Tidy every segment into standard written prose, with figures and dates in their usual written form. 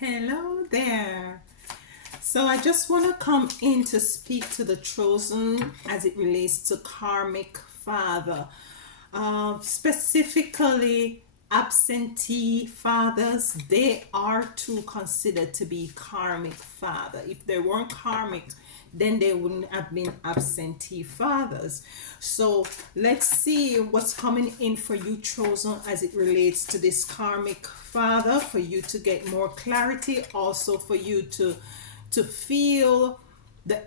Hello there. So I just want to come in to speak to the chosen as it relates to Karmic Father. Specifically, absentee fathers, they are too considered to be Karmic Father. If they weren't Karmic, then they wouldn't have been absentee fathers. So let's see what's coming in for you chosen as it relates to this Karmic Father, for you to get more clarity, also for you to feel the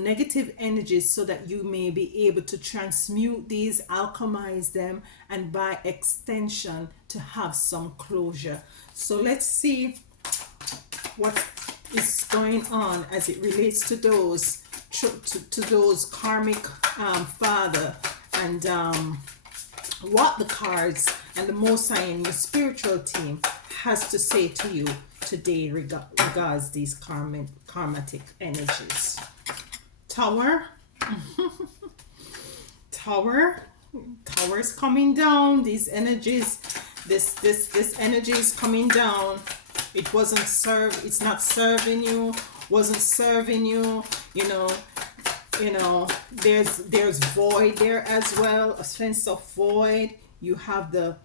negative energies, so that you may be able to transmute these, alchemize them, and by extension to have some closure. So let's see what is going on as it relates to those to those karmic father, and what the cards and the Most High and your spiritual team has to say to you today regards these karmatic energies. Tower. Tower. Tower is coming down. These energies, this energy is coming down. It wasn't it's not serving you, wasn't serving you, there's void there as well, a sense of void. You have the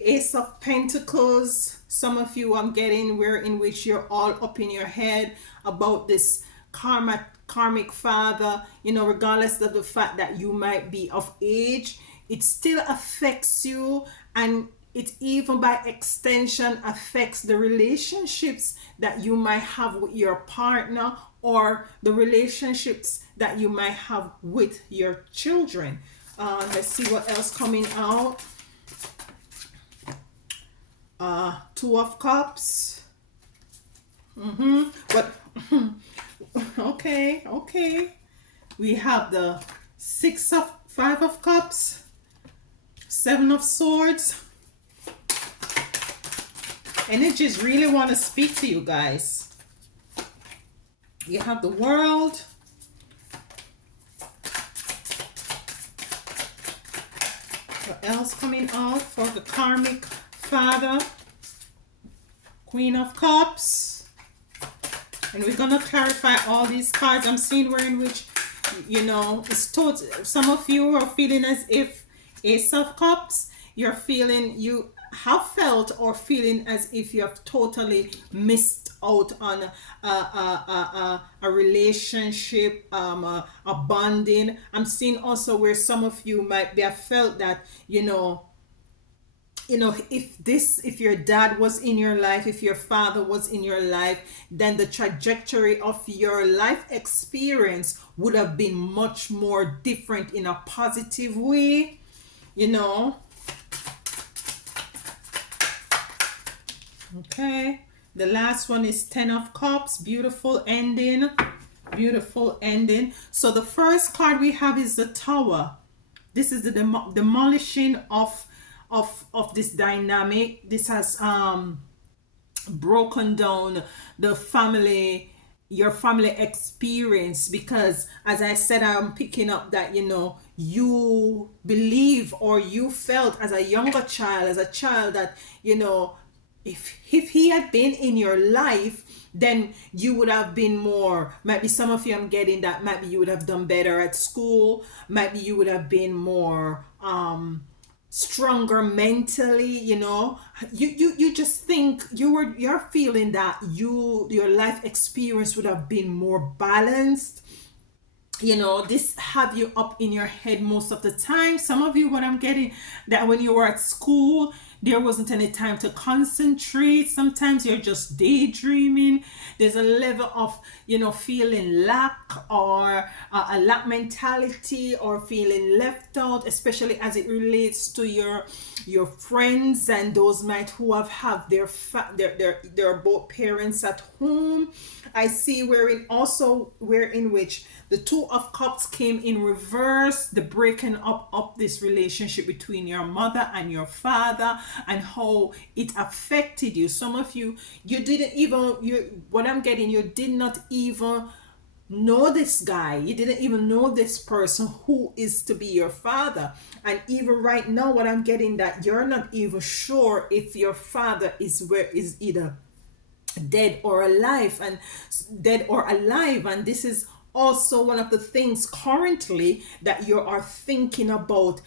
Ace of Pentacles. Some of you, I'm getting, where in which you're all up in your head about this karmic father. Regardless of the fact that you might be of age, it still affects you, and it even by extension affects the relationships that you might have with your partner, or the relationships that you might have with your children. Let's see what else coming out. Two of Cups. But okay. We have the Five of Cups, Seven of Swords. Energies really want to speak to you guys. You have the World. What else coming out for the Karmic Father? Queen of Cups. And we're going to clarify all these cards. I'm seeing where in which, it's total. Some of you are feeling as if Ace of Cups, you have felt or feeling as if you have totally missed out on a relationship, a bonding. I'm seeing also where some of you might be have felt that, if your dad was in your life, if your father was in your life, then the trajectory of your life experience would have been much more different in a positive way. Okay, the last one is Ten of Cups. Beautiful ending. So the first card we have is the Tower. This is the demolishing of this dynamic. This has broken down your family experience, because as I said, I'm picking up that you believe, or you felt as a younger child, as a child, that if he had been in your life, then you would have been more, maybe some of you, I'm getting that maybe you would have done better at school, maybe you would have been more stronger mentally. You just think you're feeling that your life experience would have been more balanced. This have you up in your head most of the time. Some of you, what I'm getting, that when you were at school, there wasn't any time to concentrate. Sometimes you're just daydreaming. There's a level of feeling lack, or a lack mentality, or feeling left out, especially as it relates to your friends, and those might who have their both parents at home. I see where in which the Two of Cups came in reverse, the breaking up of this relationship between your mother and your father, and how it affected you. Some of you, you did not even know this guy, you didn't even know this person who is to be your father. And even right now, what I'm getting, that you're not even sure if your father is either dead or alive, and this is also one of the things currently that you are thinking about,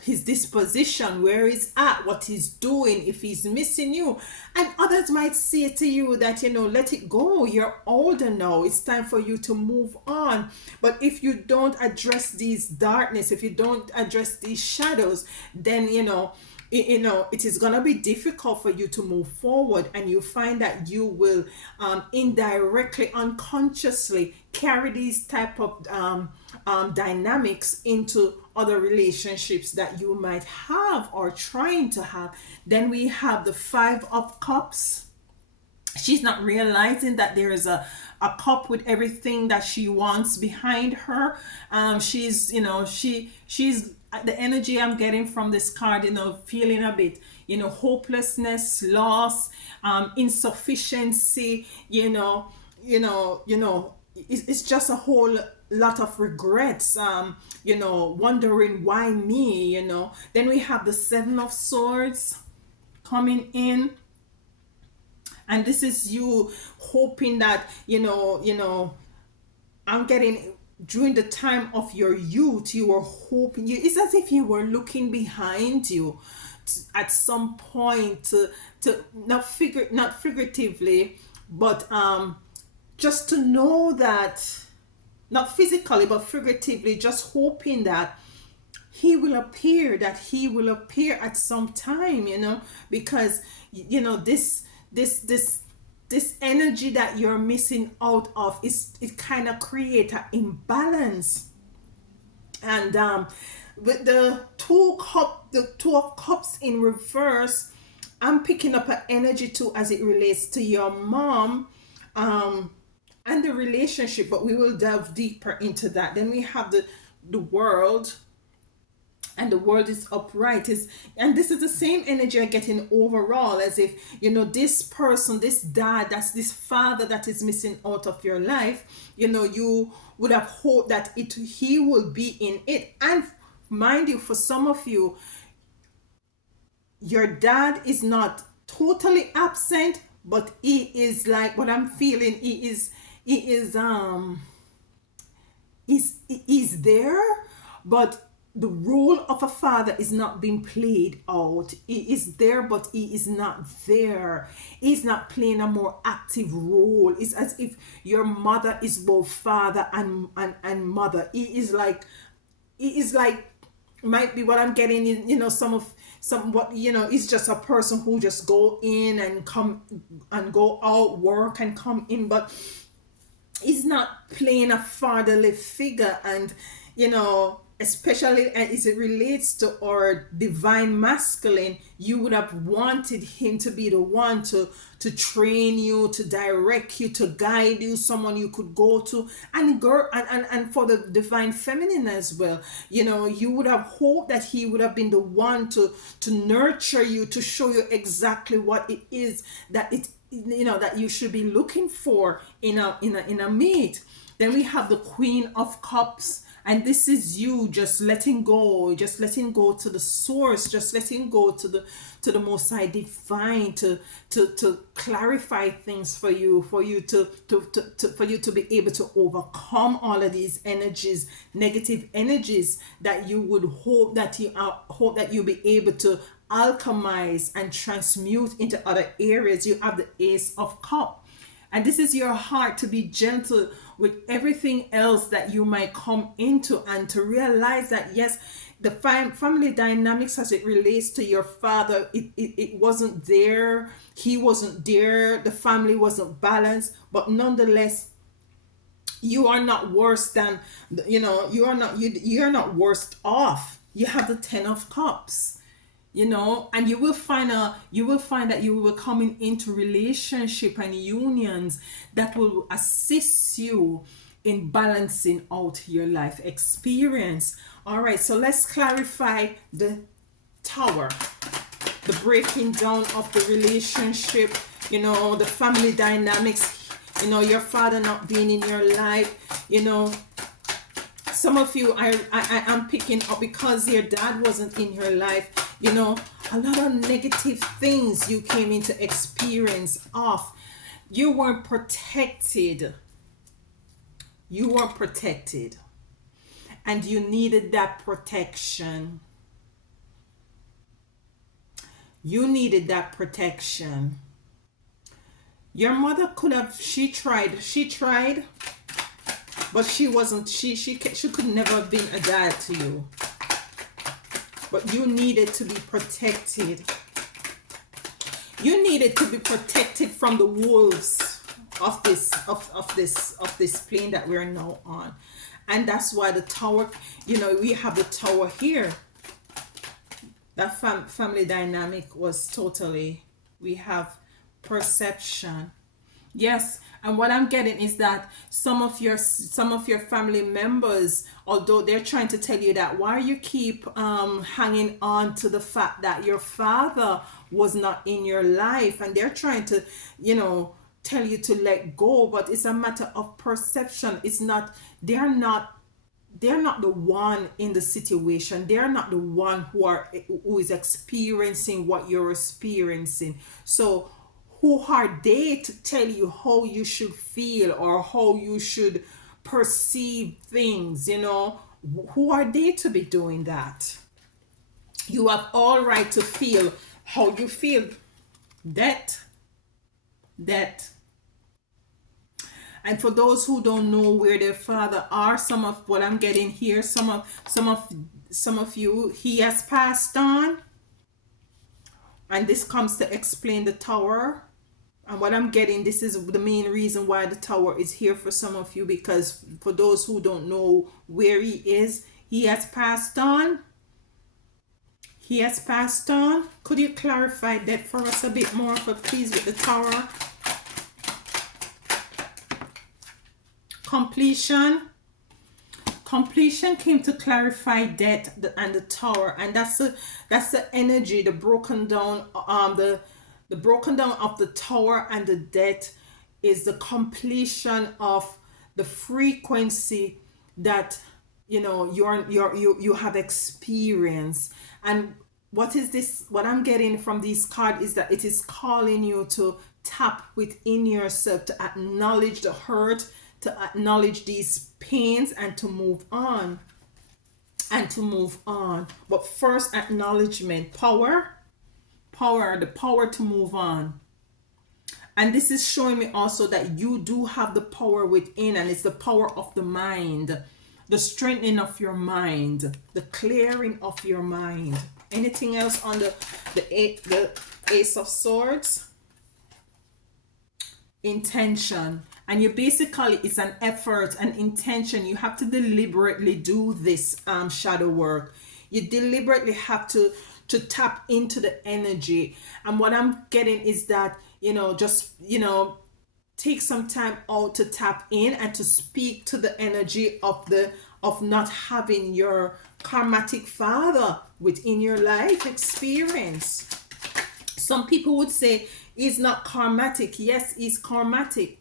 his disposition, where he's at, what he's doing, if he's missing you. And others might say to you that, let it go, you're older now, it's time for you to move on. But if you don't address these darkness, if you don't address these shadows, then it is going to be difficult for you to move forward, and you find that you will indirectly, unconsciously carry these type of dynamics into other relationships that you might have or trying to have. Then we have the Five of Cups. She's not realizing that there is a cup with everything that she wants behind her. She's the energy I'm getting from this card, feeling a bit, hopelessness, loss, insufficiency, it's just a whole lot of regrets, wondering why me. Then we have the Seven of Swords coming in, and this is you hoping that, I'm getting, during the time of your youth, you were hoping, it's as if you were looking behind you at some point to not figuratively, but just to know that, not physically but figuratively, just hoping that he will appear, at some time, because this energy that you're missing out of, it kind of create an imbalance. And with the two of cups in reverse, I'm picking up an energy too as it relates to your mom, and the relationship, but we will delve deeper into that. Then we have the World, and the World is upright, and this is the same energy I'm getting overall, as if, this person, this dad, that's this father that is missing out of your life, you would have hoped that he will be in it. And mind you, for some of you, your dad is not totally absent, but he is, like what I'm feeling, he's there, but the role of a father is not being played out. He is there, but he is not there. He's not playing a more active role. It's as if your mother is both father and mother. He is like, might be what I'm getting in, it's just a person who just go in and come and go out, work and come in, but he's not playing a fatherly figure. And especially as it relates to our divine masculine, you would have wanted him to be the one to train you, to direct you, to guide you, someone you could go to. And for the divine feminine as well, you would have hoped that he would have been the one to nurture you, to show you exactly what it is that that you should be looking for in a mate. Then we have the Queen of Cups, and this is you just letting go to the source, just letting go to the Most High Divine to clarify things for you to be able to overcome all of these energies, negative energies, that you would hope that you'll be able to alchemize and transmute into other areas. You have the Ace of Cups. And this is your heart to be gentle with everything else that you might come into, and to realize that, yes, the family dynamics as it relates to your father, it wasn't there. He wasn't there. The family wasn't balanced. But nonetheless, you are not worse than, you're not worse off. You have the Ten of Cups. And you will find that you will coming into relationship and unions that will assist you in balancing out your life experience. All right, so let's clarify the Tower, the breaking down of the relationship, the family dynamics. You know, your father not being in your life, you know, some of you I am picking up because your dad wasn't in your life, you know, a lot of negative things you came into experience of. You weren't protected. You weren't protected. And you needed that protection. You needed that protection. Your mother could have, she tried, but she wasn't, she could never have been a dad to you. But you needed to be protected. You needed to be protected from the wolves of this plane that we're now on. And that's why the tower, you know, we have the tower here. That family dynamic was totally, we have perception. Yes, and what I'm getting is that some of your family members, although they're trying to tell you that, why you keep hanging on to the fact that your father was not in your life, and they're trying to, you know, tell you to let go, but it's a matter of perception. It's not, they're not the one in the situation. They're not the one who is experiencing what you're experiencing. So who are they to tell you how you should feel or how you should perceive things, you know? Who are they to be doing that? You have all right to feel how you feel. That and for those who don't know where their father are, some of what I'm getting here, some of you, he has passed on, and this comes to explain the tower. And what I'm getting, this is the main reason why the tower is here for some of you, because for those who don't know where he is, he has passed on. He has passed on. Could you clarify that for us a bit more, please, with the tower? Completion came to clarify death and the tower, and that's the energy, the broken down, the broken down of the tower and the death is the completion of the frequency that, you know, you have experienced. And what is this, what I'm getting from these cards is that it is calling you to tap within yourself, to acknowledge the hurt, to acknowledge these pains, and to move on. But first, acknowledgement, power, the power to move on. And this is showing me also that you do have the power within, and it's the power of the mind, the strengthening of your mind, the clearing of your mind. Anything else on the Ace of Swords? Intention. And you basically, it's an effort, an intention. You have to deliberately do this shadow work. You deliberately have to tap into the energy. And what I'm getting is that, you know, just, you know, take some time out to tap in and to speak to the energy of not having your karmatic father within your life experience. Some people would say he's not karmatic. Yes, he's karmatic.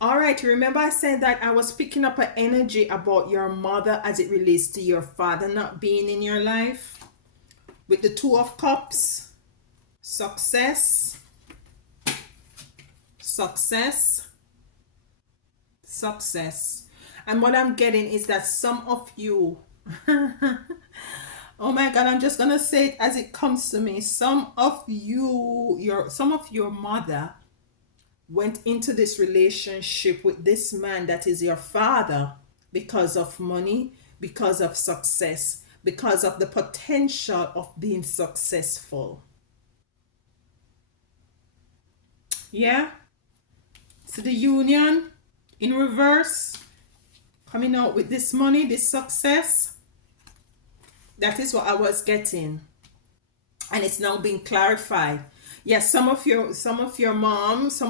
All right, remember I said that I was picking up an energy about your mother as it relates to your father not being in your life. With the Two of Cups, success, and what I'm getting is that some of you oh my God, I'm just gonna say it as it comes to me. Some of your mother went into this relationship with this man that is your father because of money, because of success, because of the potential of being successful. Yeah? So the union in reverse, coming out with this money, this success. That is what I was getting. And it's now being clarified. Yes, some of you moms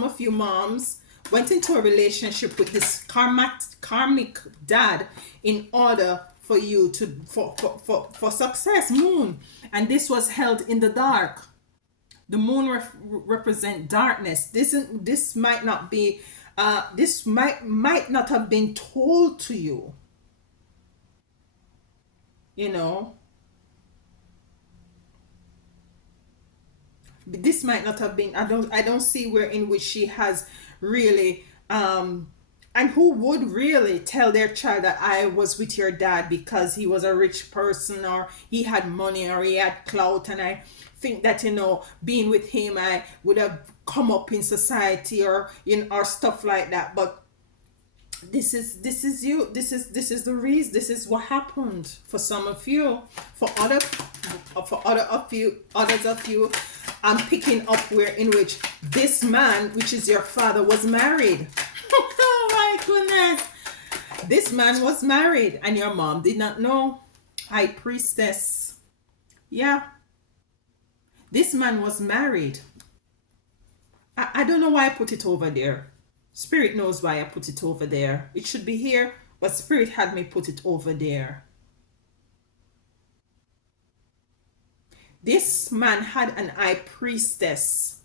went into a relationship with this karmic dad in order for you to for success, moon. And this was held in the dark. The moon represent darkness. This might not be This might not have been told to you, you know. This might not have been, I don't see where in which she has really, and who would really tell their child that I was with your dad because he was a rich person, or he had money, or he had clout, and I think that, being with him I would have come up in society, or or stuff like that. But this is the reason, this is what happened for some of you. For others of you, I'm picking up where in which this man, which is your father, was married. Oh my goodness, this man was married and your mom did not know. High priestess. Yeah, this man was married. I don't know why I put it over there. Spirit knows why I put it over there. It should be here, but Spirit had me put it over there. This man had an high priestess.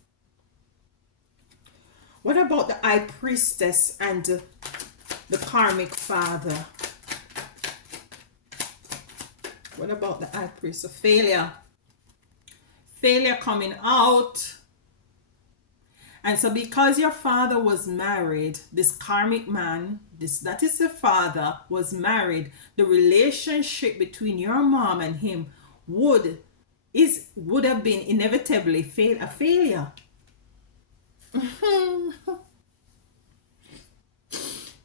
What about the high priestess and the karmic father? What about the high priest of failure? Failure coming out. And so because your father was married, this karmic man, that is the father, was married, the relationship between your mom and him would have been inevitably a failure.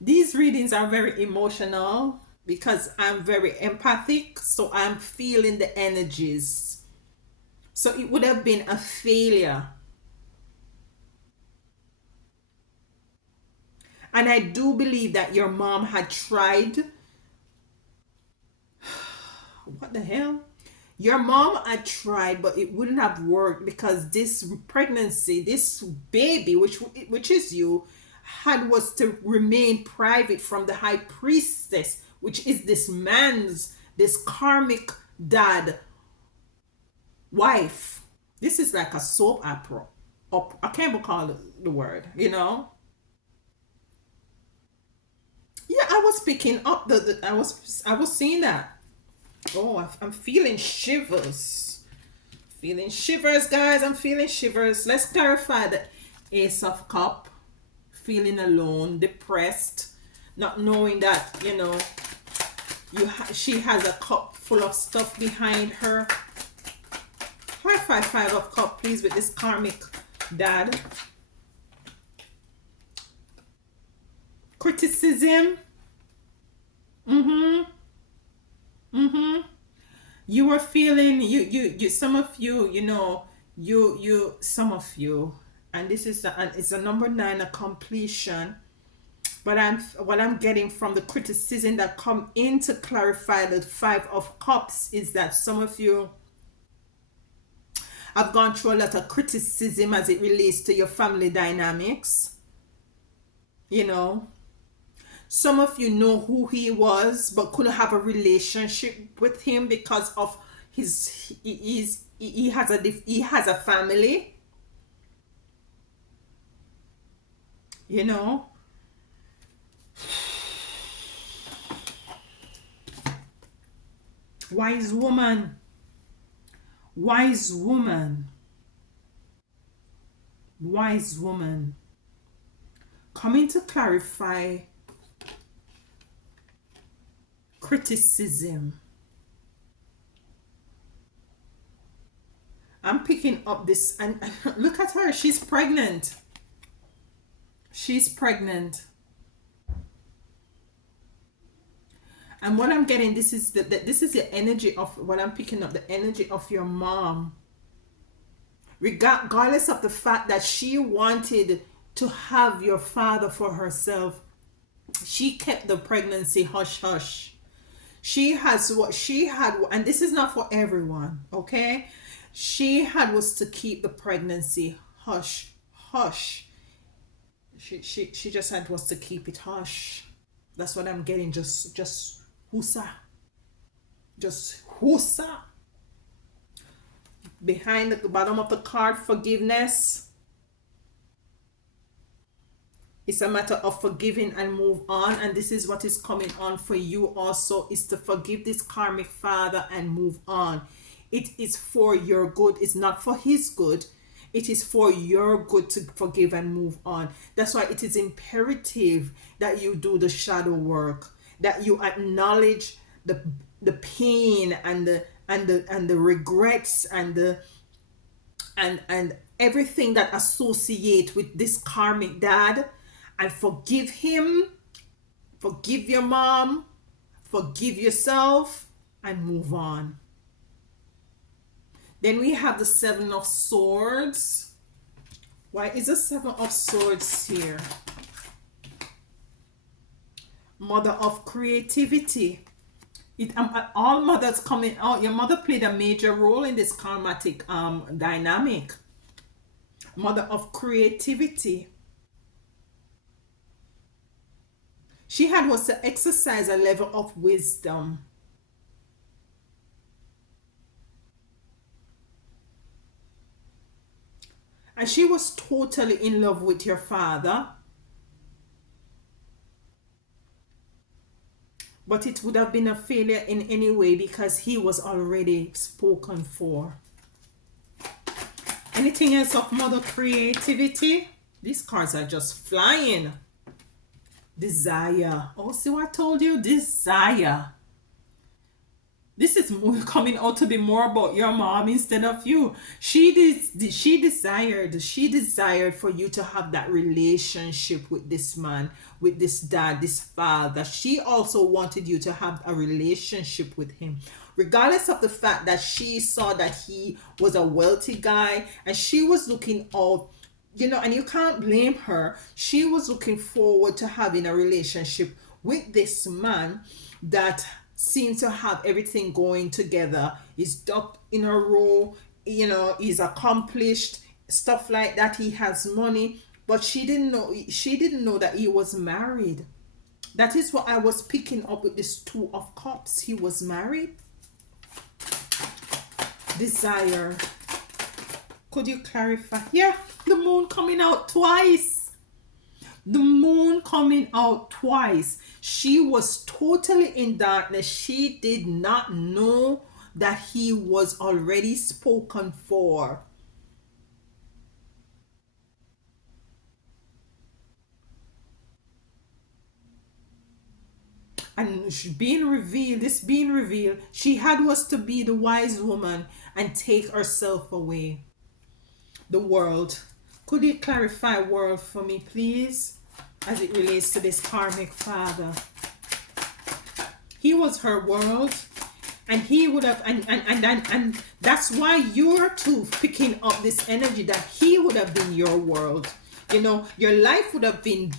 These readings are very emotional because I'm very empathic, so I'm feeling the energies. So it would have been a failure. And I do believe that your mom had tried. What the hell? Your mom had tried, but it wouldn't have worked because this pregnancy, this baby, which is you, was to remain private from the high priestess, which is this karmic dad wife. This is like a soap opera. I can't recall the word, Yeah, I was picking up I was seeing that. Oh, I'm feeling shivers. Feeling shivers, guys. I'm feeling shivers. Let's clarify the Ace of Cup. Feeling alone, depressed, not knowing that, she has a cup full of stuff behind her. Five of Cup, please, with this karmic dad. Criticism. You were feeling, you some of you, some of you, and it's a number 9, a completion. But what I'm getting from the criticism that come in to clarify the 5 of Cups is that some of you have gone through a lot of criticism as it relates to your family dynamics. Some of you know who he was but couldn't have a relationship with him because of he has a family. Wise woman. Wise woman. Wise woman. Coming to clarify criticism. I'm picking up this, and look at her. She's pregnant. She's pregnant. And what I'm getting, this is the energy of what I'm picking up, the energy of your mom. Regardless of the fact that she wanted to have your father for herself, she kept the pregnancy hush hush. She has what she had, and this is not for everyone, okay? She had was to keep the pregnancy hush hush. She just had was to keep it hush. That's what I'm getting. Just husa. Just husa. Behind the bottom of the card, forgiveness. It's a matter of forgiving and move on. And this is what is coming on for you also, is to forgive this karmic father and move on. It is for your good. It's not for his good. It is for your good to forgive and move on. That's why it is imperative that you do the shadow work, that you acknowledge the pain and the regrets and the and everything that associate with this karmic dad, and forgive him, forgive your mom, forgive yourself, and move on. Then we have the Seven of Swords. Why is the Seven of Swords here? Mother of creativity. All mothers coming out. Your mother played a major role in this karmatic dynamic. Mother of creativity. She was to exercise a level of wisdom. And she was totally in love with your father. But it would have been a failure in any way because he was already spoken for. Anything else of mother creativity? These cards are just flying. Desire. Oh, see what I told you? Desire. This is more coming out to be more about your mom instead of you. She desired for you to have that relationship with this man, with this dad, this father. She also wanted you to have a relationship with him, regardless of the fact that she saw that he was a wealthy guy and she was looking out, and you can't blame her. She was looking forward to having a relationship with this man that seems to have everything going together. He's ducked in a row, he's accomplished, stuff like that. He has money, but she didn't know that he was married. That is what I was picking up with this Two of Cups. He was married. Desire. Could you clarify? Yeah, the moon coming out twice. The moon coming out twice. She was totally in darkness. She did not know that he was already spoken for. And being revealed, she was to be the wise woman and take herself away. The world. Could you clarify world for me, please? As it relates to this karmic father. He was her world, and he would have, and that's why you're too picking up this energy that he would have been your world. Your life would have been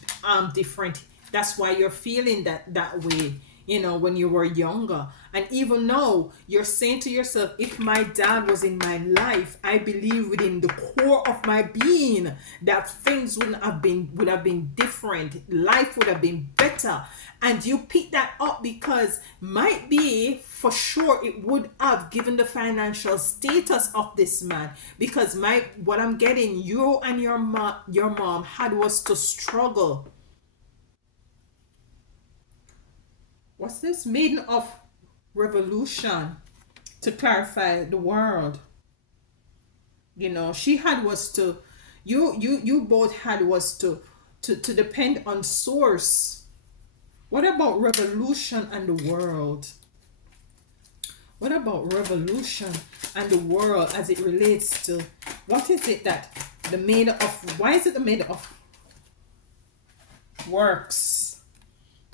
different. That's why you're feeling that way, when you were younger. And even now, you're saying to yourself, if my dad was in my life, I believe within the core of my being that things would have been different. Life would have been better. And you pick that up because might be for sure it would have, given the financial status of this man. Because what I'm getting, you and your mom had was to struggle. What's this? Maiden of Revolution, to clarify the world. She had was to, you both had was to depend on source. What about revolution and the world? What about revolution and the world as it relates to, what is it that the Maiden of, why is it the Maiden of Works?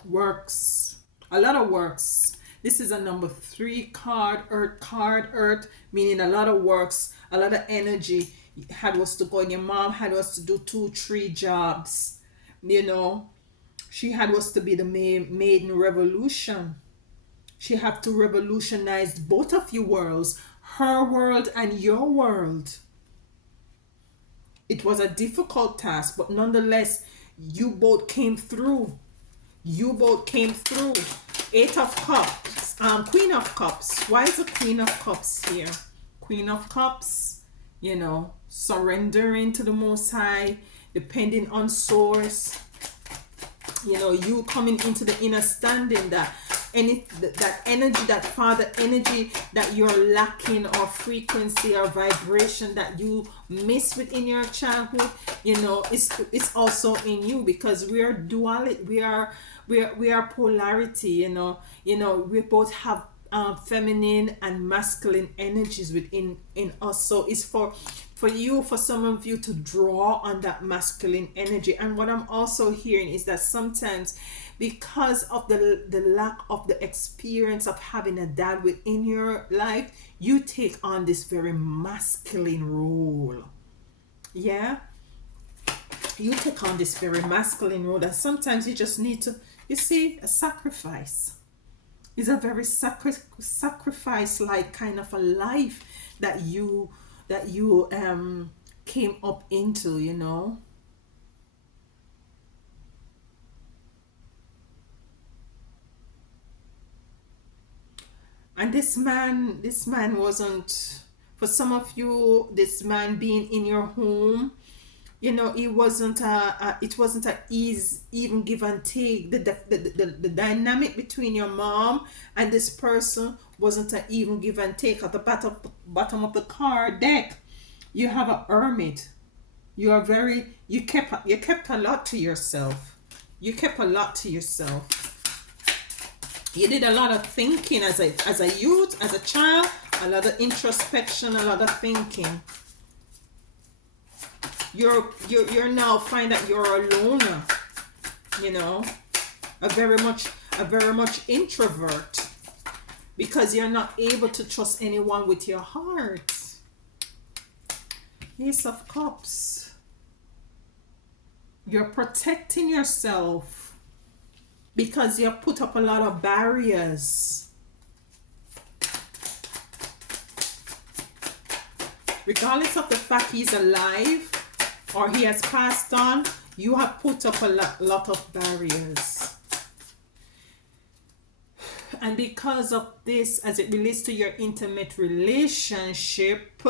Works. A lot of works. This is a number 3 card, Earth, meaning a lot of works, a lot of energy had was to go, and your mom had was to do 2-3 jobs. She had was to be the maiden revolution. She had to revolutionize both of your worlds, her world and your world. It was a difficult task, but nonetheless, you both came through. Eight of Cups. Queen of Cups. Why is the Queen of Cups here? Queen of Cups, surrendering to the Most High, depending on source. You know, you coming into the understanding that that energy, that father energy that you're lacking, or frequency or vibration that you miss within your childhood, you know, it's also in you, because we are duality, we are polarity, you know. You know, we both have feminine and masculine energies within in us. So it's for you, for some of you, to draw on that masculine energy. And what I'm also hearing is that sometimes, because of the lack of the experience of having a dad within your life, you take on this very masculine role. Yeah, you take on this very masculine role, that sometimes you just need to, you see, a sacrifice is a very sacrifice like kind of a life that you came up into, you know. And this man wasn't, for some of you, this man being in your home, you know, it wasn't a ease, even give and take. The dynamic between your mom and this person wasn't an even give and take. At the bottom of the card deck, you have a hermit. You are very, you kept a lot to yourself. You kept a lot to yourself. You did a lot of thinking as a youth, as a child, a lot of introspection, a lot of thinking. You're now find that you're a loner, you know, a very much introvert, because you're not able to trust anyone with your heart. Ace of Cups. You're protecting yourself because you have put up a lot of barriers. Regardless of the fact he's alive or he has passed on, you have put up a lot of barriers. And because of this, as it relates to your intimate relationship,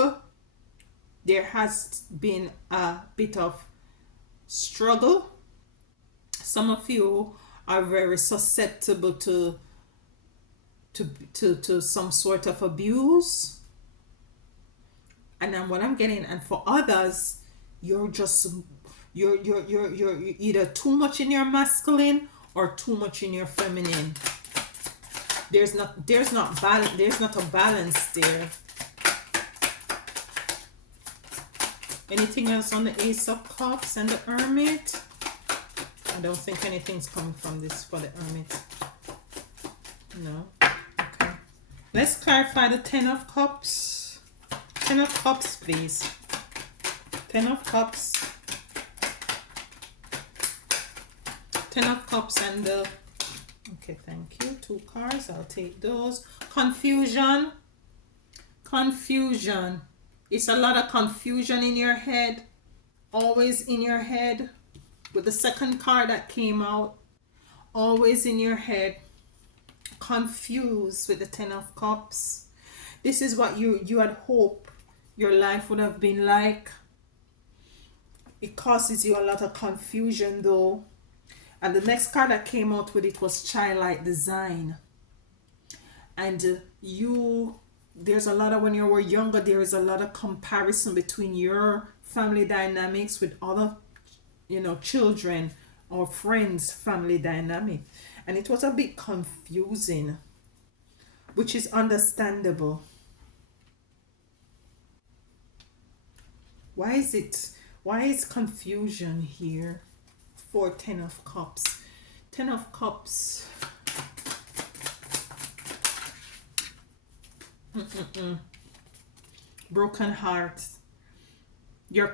there has been a bit of struggle. Some of you are very susceptible to some sort of abuse. And then what I'm getting, and for others, you're either too much in your masculine or too much in your feminine. There's not a balance there. Anything else on the Ace of Cups and the Hermit? I don't think anything's coming from this for the Hermit. No. Okay. Let's clarify the Ten of Cups. Ten of Cups, please. Ten of Cups. Ten of Cups and the... Okay, thank you. 2 cards. I'll take those. Confusion. Confusion. It's a lot of confusion in your head. Always in your head. With the second card that came out. Always in your head. Confused with the Ten of Cups. This is what you had hoped your life would have been like. It causes you a lot of confusion though. And the next card that came out with it was Childlike Design. And there's a lot of, when you were younger, there is a lot of comparison between your family dynamics with other, children or friends' family dynamic. And it was a bit confusing, which is understandable. Why is confusion here for Ten of Cups? Ten of Cups. Broken heart. Your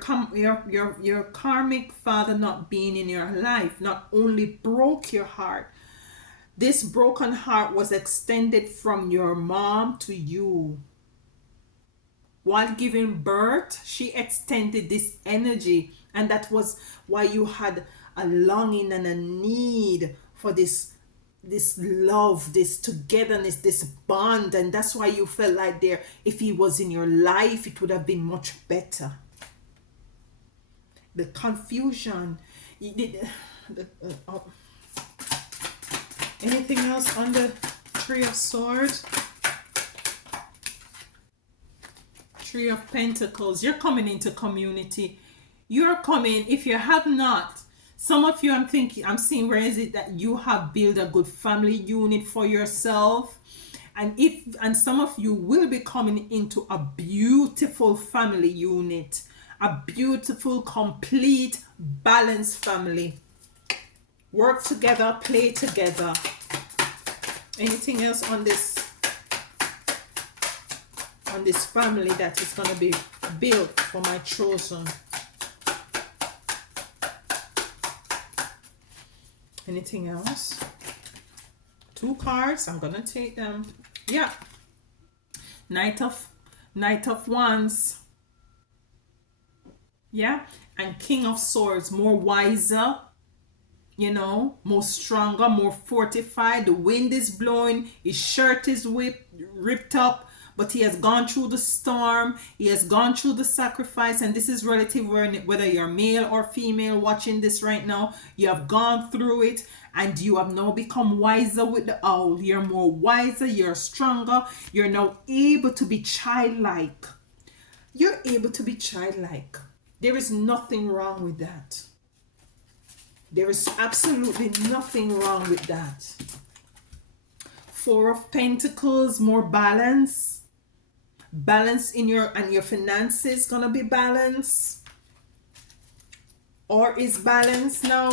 karmic father not being in your life not only broke your heart. This broken heart was extended from your mom to you. While giving birth, she extended this energy, and that was why you had a longing and a need for this love, this togetherness, this bond. And that's why you felt like if he was in your life, it would have been much better. The confusion, Anything else on the Three of Swords? Three of Pentacles. You're coming into community. You're coming, if you have not, some of you, I'm seeing, where is it that you have built a good family unit for yourself? And some of you will be coming into a beautiful family unit, a beautiful, complete, balanced family. Work together, play together. Anything else on this family that is going to be built for my chosen? Anything else? 2 cards. I'm gonna take them. Yeah. Knight of Wands. Yeah. And King of Swords. More wiser, you know, more stronger, more fortified. The wind is blowing. His shirt is ripped up. But he has gone through the storm. He has gone through the sacrifice. And this is relative whether you're male or female watching this right now. You have gone through it. And you have now become wiser with the owl. You're more wiser. You're stronger. You're now able to be childlike. You're able to be childlike. There is nothing wrong with that. There is absolutely nothing wrong with that. 4 of Pentacles. More balance. Balance in your finances gonna be balanced, or is balanced now.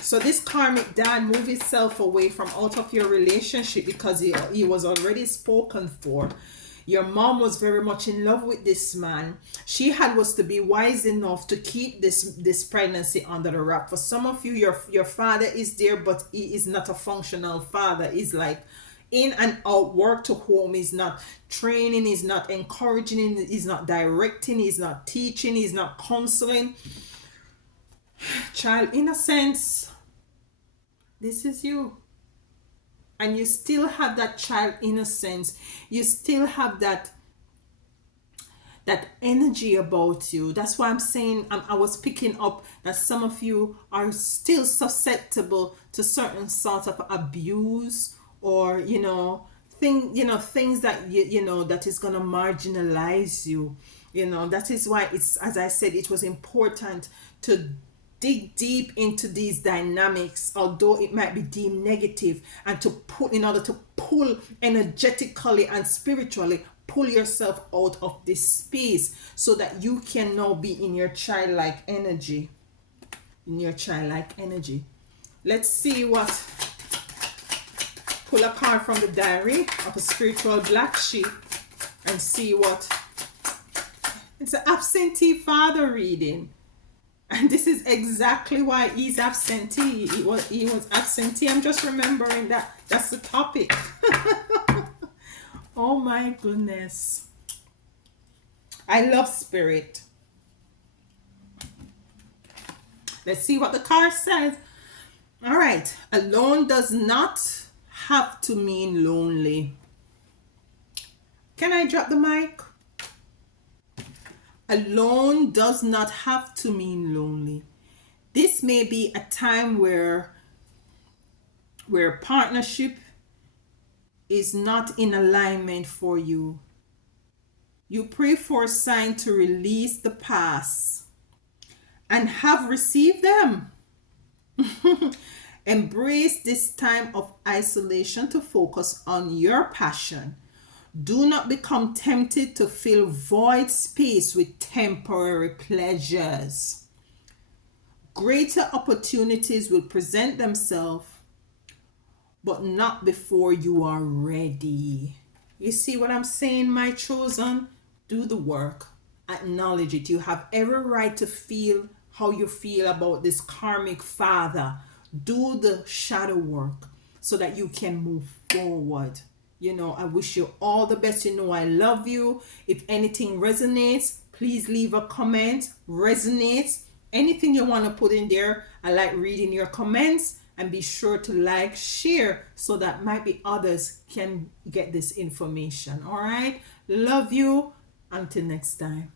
So this karmic dad moved himself away from out of your relationship because he was already spoken for. Your mom was very much in love with this man. She was to be wise enough to keep this pregnancy under the wrap. For some of you, your father is there, but he is not a functional father. He's like in and out, work to home. He's not training, he's not encouraging, he's not directing, he's not teaching, he's not counseling. Child innocence. This is you. And you still have that child innocence. You still have that energy about you. That's why I'm saying, I was picking up that some of you are still susceptible to certain sort of abuse, or things that that is going to marginalize you. That is why it's, as I said, it was important to dig deep into these dynamics, although it might be deemed negative, and in order to pull energetically and spiritually, pull yourself out of this space so that you can now be in your childlike energy. Let's see what. Pull a card from the diary of a spiritual black sheep and see what. It's an absentee father reading. And this is exactly why he's absentee. He was absentee. I'm just remembering that. That's the topic. Oh my goodness. I love spirit. Let's see what the card says. All right. Alone does not have to mean lonely. Can I drop the mic? Alone does not have to mean lonely. This may be a time where partnership is not in alignment for you. You pray for a sign to release the past and have received them. Embrace this time of isolation to focus on your passion. Do not become tempted to fill void space with temporary pleasures. Greater opportunities will present themselves, but not before you are ready. You see what I'm saying, my chosen? Do the work. Acknowledge it. You have every right to feel how you feel about this karmic father. Do the shadow work so that you can move forward. I wish you all the best. I love you. If anything resonates, please leave a comment. Resonates. Anything you want to put in there. I like reading your comments. And be sure to like, share, so that maybe others can get this information. All right. Love you. Until next time.